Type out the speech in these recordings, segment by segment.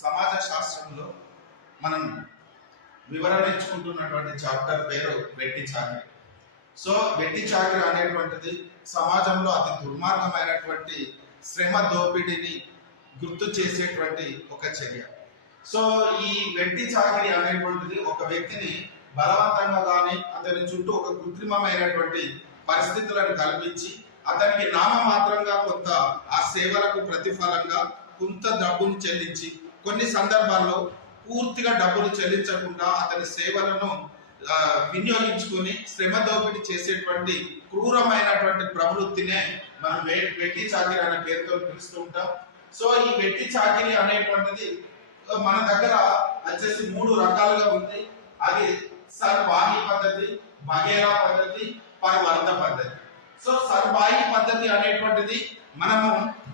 సమాజ శాస్త్రంలో మనం వివరణ ఇచ్చుకుంటున్నటువంటి చాప్టర్ పేరు వెట్టి చాకిరి. సో వెట్టి చాకిరి అనేటువంటిది సమాజంలో అతి దుర్మార్గమైనటువంటి శ్రమ దోపిడీని గుర్తు చేసేటువంటి ఒక చర్య. సో ఈ వెట్టి చాకిరి అనేటువంటిది ఒక వ్యక్తిని బలవంతంగా కానీ అతని చుట్టూ ఒక కృత్రిమమైనటువంటి పరిస్థితులను కల్పించి అతనికి నామమాత్రంగా కొంత ఆ సేవలకు ప్రతిఫలంగా కొంత డబ్బును చెల్లించి కొన్ని సందర్భాల్లో పూర్తిగా డబ్బులు చెల్లించకుండా అతని సేవలను వినియోగించుకొని శ్రమ దోపిడీ చేసేటువంటి క్రూరమైనటువంటి ప్రవృత్తినే మనం వెట్టి చాకిరి అనే పేరుతో పిలుస్తూ ఉంటాం. సో ఈ వెట్టి చాకిరి అనేటువంటిది మన దగ్గర వచ్చేసి 3 రకాలుగా ఉంది. అది సర్బాహి పద్ధతి, బగేరా పద్ధతి, పరవర్త పద్ధతి. సో సర్బాహి పద్ధతి అనేటువంటిది మనము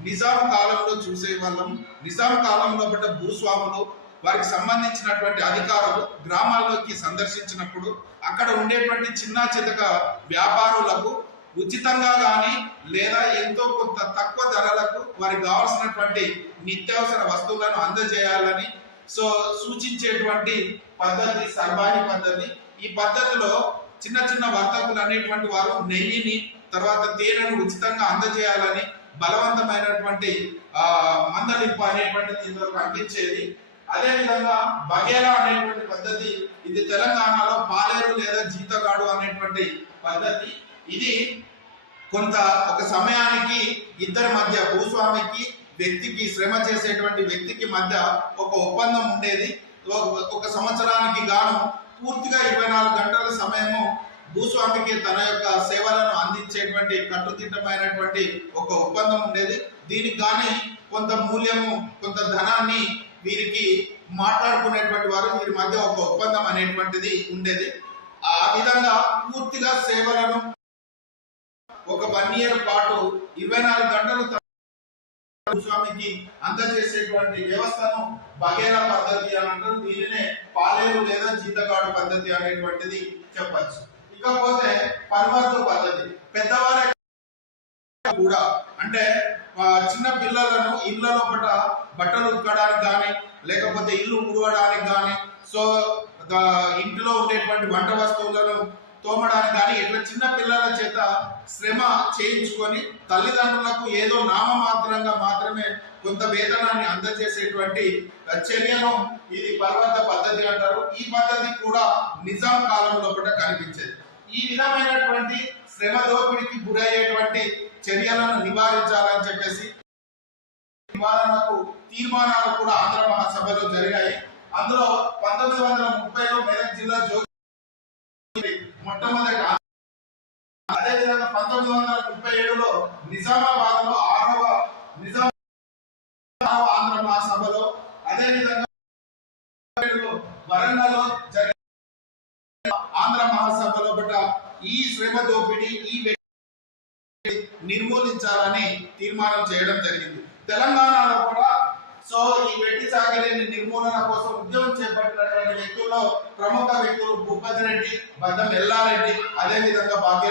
నిజాం కాలంలో చూసే వాళ్ళం. నిజాం కాలంలో పడ్డ భూస్వాములు వారికి సంబంధించినటువంటి అధికారులు గ్రామాల్లోకి సందర్శించినప్పుడు అక్కడ ఉండేటువంటి చిన్న చితక వ్యాపారులకు ఉచితంగా కానీ లేదా ఎంతో కొంత తక్కువ ధరలకు వారికి కావాల్సినటువంటి నిత్యావసర వస్తువులను అందజేయాలని సో సూచించేటువంటి పద్ధతి సర్బాహి పద్ధతి. ఈ పద్ధతిలో చిన్న చిన్న వర్తకులు అనేటువంటి వారు నెయ్యిని తర్వాత తేనెను ఉచితంగా అందజేయాలని బలవంతమైనటువంటి మందలింపు అనేటువంటిది ఇందులో కనిపించేది. అదే విధంగా బగేరా అనేటువంటి పద్ధతి, ఇది తెలంగాణలో పాలేరు లేదా జీతగాడు అనేటువంటి పద్ధతి. ఇది కొంత ఒక సమయానికి ఇద్దరి మధ్య భూస్వామికి వ్యక్తికి శ్రమ చేసేటువంటి వ్యక్తికి మధ్య ఒక ఒప్పందం ఉండేది. ఒక సంవత్సరానికి గాను పూర్తిగా 24 గంటల సమయము భూస్వామికి తన యొక్క సేవలను అందించేటువంటి కట్టుదిట్టమైనటువంటి ఒక ఒప్పందం ఉండేది. దీనికి కానీ కొంత మూల్యము కొంత ధనాన్ని వీరికి మాట్లాడుకునేటువంటి వారు వీరి మధ్య ఒక ఒప్పందం అనేటువంటిది ఉండేది. ఆ విధంగా పూర్తిగా సేవలను ఒక 1 ఇయర్ పాటు 24 గంటలు భూస్వామికి అందజేసేటువంటి వ్యవస్థను బగేరా పద్ధతి అని అంటారు. దీనినే పాలేరు లేదా జీతగాడు పద్ధతి అనేటువంటిది చెప్పచ్చు. ఇకపోతే పరవర్త పద్ధతి, పెద్దవారే కూడా అంటే చిన్న పిల్లలను ఇళ్లలో బట్టలు ఉతకడానికి కానీ లేకపోతే ఇల్లు ఉడవడానికి కానీ సో ఇంటిలో ఉండేటువంటి వంట వస్తువులను తోమడానికి కానీ ఇట్లా చిన్న పిల్లల చేత శ్రమ చేయించుకొని తల్లిదండ్రులకు ఏదో నామమాత్రంగా మాత్రమే కొంత వేతనాన్ని అందజేసేటువంటి చర్యను ఇది పరవర్త పద్ధతి అంటారు. ఈ పద్ధతి కూడా నిజాం కాలంలో కూడా కనిపించేది. ఈ విధమైనటువంటి శ్రమ దోపిడికి గురయ్యేటువంటి చర్యలను నివారించాలని చెప్పేసి నివారణకు తీర్మానాలు కూడా ఆంధ్ర మహాసభలో జరిగాయి. అందులో 1930లో మెదక్ జిల్లా మొట్టమొదటి, అదేవిధంగా 1937లో నిజామాబాద్ లో 6వ ఆంధ్ర మహాసభలో, అదేవిధంగా వరంగల్లో జరిగిన ఆంధ్ర మహాసభలో బట్ట ఈ శ్రమ దోపిడీ ఈ నిర్మూలించాలని తీర్మానం చేయడం జరిగింది. తెలంగాణలో కూడా సో ఈ వెట్టి చాకిరీని నిర్మూలన కోసం ఉద్యమం చేపట్టినటువంటి వ్యక్తుల్లో ప్రముఖ వ్యక్తులు భూపతి రెడ్డి, బద్దం ఎల్లారెడ్డి, అదేవిధంగా భాగ్య